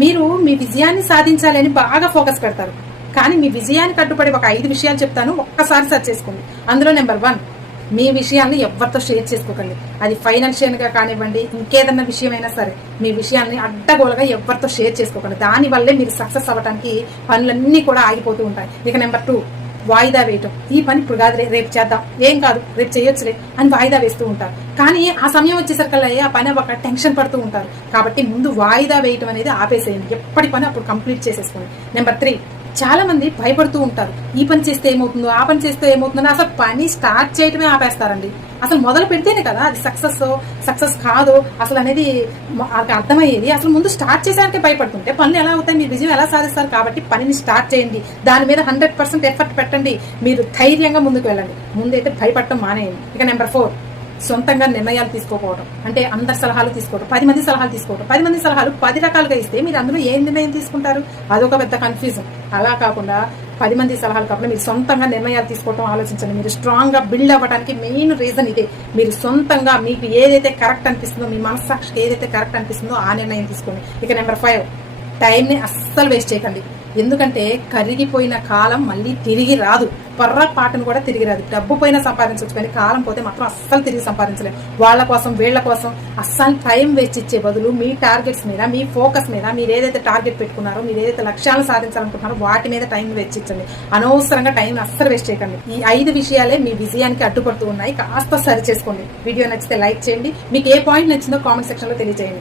మీరు మీ విజయాన్ని సాధించాలని బాగా ఫోకస్ పెడతారు, కానీ మీ విజయానికి అడ్డుపడే ఒక 5 విషయాలు చెప్తాను, ఒక్కసారి సెర్చ్ చేసుకోండి. అందులో నెంబర్ 1, మీ విషయాన్ని ఎవరితో షేర్ చేసుకోకండి. అది ఫైనాన్షియల్ గా కానివ్వండి, ఇంకేదన్నా విషయమైనా సరే మీ విషయాన్ని అడ్డగోలుగా ఎవరితో షేర్ చేసుకోకండి. దానివల్లే మీరు సక్సెస్ అవ్వడానికి పనులన్నీ కూడా ఆగిపోతూ ఉంటాయి. ఇక నెంబర్ 2, వాయిదా వేయటం. ఈ పని ఇప్పుడు కాదు, రేపు చేద్దాం, ఏం కాదు రేపు చేయొచ్చులే అని వాయిదా వేస్తూ ఉంటారు. కానీ ఆ సమయం వచ్చేసరికల్లా ఆ పని ఒక టెన్షన్ పడుతూ ఉంటారు. కాబట్టి ముందు వాయిదా వేయటం అనేది ఆపేసేయండి, ఎప్పటి పని అప్పుడు కంప్లీట్ చేసేసుకోండి. నెంబర్ 3, చాలా మంది భయపడుతూ ఉంటారు. ఈ పని చేస్తే ఏమవుతుందో, ఆ పని చేస్తే ఏమవుతుందో, అసలు పని స్టార్ట్ చేయటమే ఆపేస్తారండి. అసలు మొదలు పెడితేనే కదా అది సక్సెస్ కాదో అసలు అనేది అర్థమయ్యేది. అసలు ముందు స్టార్ట్ చేసాకే భయపడుతుంటే పనులు ఎలా అవుతాయి, మీరు విజయం ఎలా సాధిస్తారు? కాబట్టి పనిని స్టార్ట్ చేయండి, దాని మీద 100% ఎఫర్ట్ పెట్టండి, మీరు ధైర్యంగా ముందుకు వెళ్ళండి. ముందైతే భయపడటం మానేయండి. ఇక నెంబర్ 4, సొంతంగా నిర్ణయాలు తీసుకోకపోవడం. అంటే అందరి సలహాలు తీసుకోవడం, 10 మంది సలహాలు తీసుకోవడం. 10 మంది సలహాలు 10 రకాలుగా ఇస్తే మీరు అందులో ఏ నిర్ణయం తీసుకుంటారు? అదొక పెద్ద కన్ఫ్యూజన్. అలా కాకుండా 10 మంది సలహాలు కాకుండా మీరు సొంతంగా నిర్ణయాలు తీసుకోవడం ఆలోచించండి. మీరు స్ట్రాంగ్ గా బిల్డ్ అవ్వడానికి మెయిన్ రీజన్ ఇదే. మీరు సొంతంగా మీకు ఏదైతే కరెక్ట్ అనిపిస్తుందో, మీ మనస్సాక్షికి ఏదైతే కరెక్ట్ అనిపిస్తుందో ఆ నిర్ణయం తీసుకోండి. ఇక నెంబర్ 5, టైంని అస్సలు వేస్ట్ చేయకండి. ఎందుకంటే కరిగిపోయిన కాలం మళ్ళీ తిరిగి రాదు, పొర్రపాటును కూడా తిరిగి రాదు. డబ్బు పోయినా సంపాదించవచ్చు, కానీ కాలం పోతే మాత్రం అస్సలు తిరిగి సంపాదించలేదు. వాళ్ళ కోసం వీళ్ళ కోసం అస్సలు టైం వేస్ట్ ఇచ్చే బదులు మీ టార్గెట్స్ మీద, మీ ఫోకస్ మీద, మీరు ఏదైతే టార్గెట్ పెట్టుకున్నారో, మీరు ఏదైతే లక్ష్యాలను సాధించాలనుకుంటున్నారో వాటి మీద టైం వెచ్చించండి. అనవసరంగా టైం అస్సలు వేస్ట్ చేయకండి. ఈ 5 విషయాలే మీ విజయానికి అడ్డుపడుతూ ఉన్నాయి. కాస్త సరి చేసుకోండి. వీడియో నచ్చితే లైక్ చేయండి. మీకు ఏ పాయింట్ నచ్చిందో కామెంట్ సెక్షన్ లో తెలియజేయండి.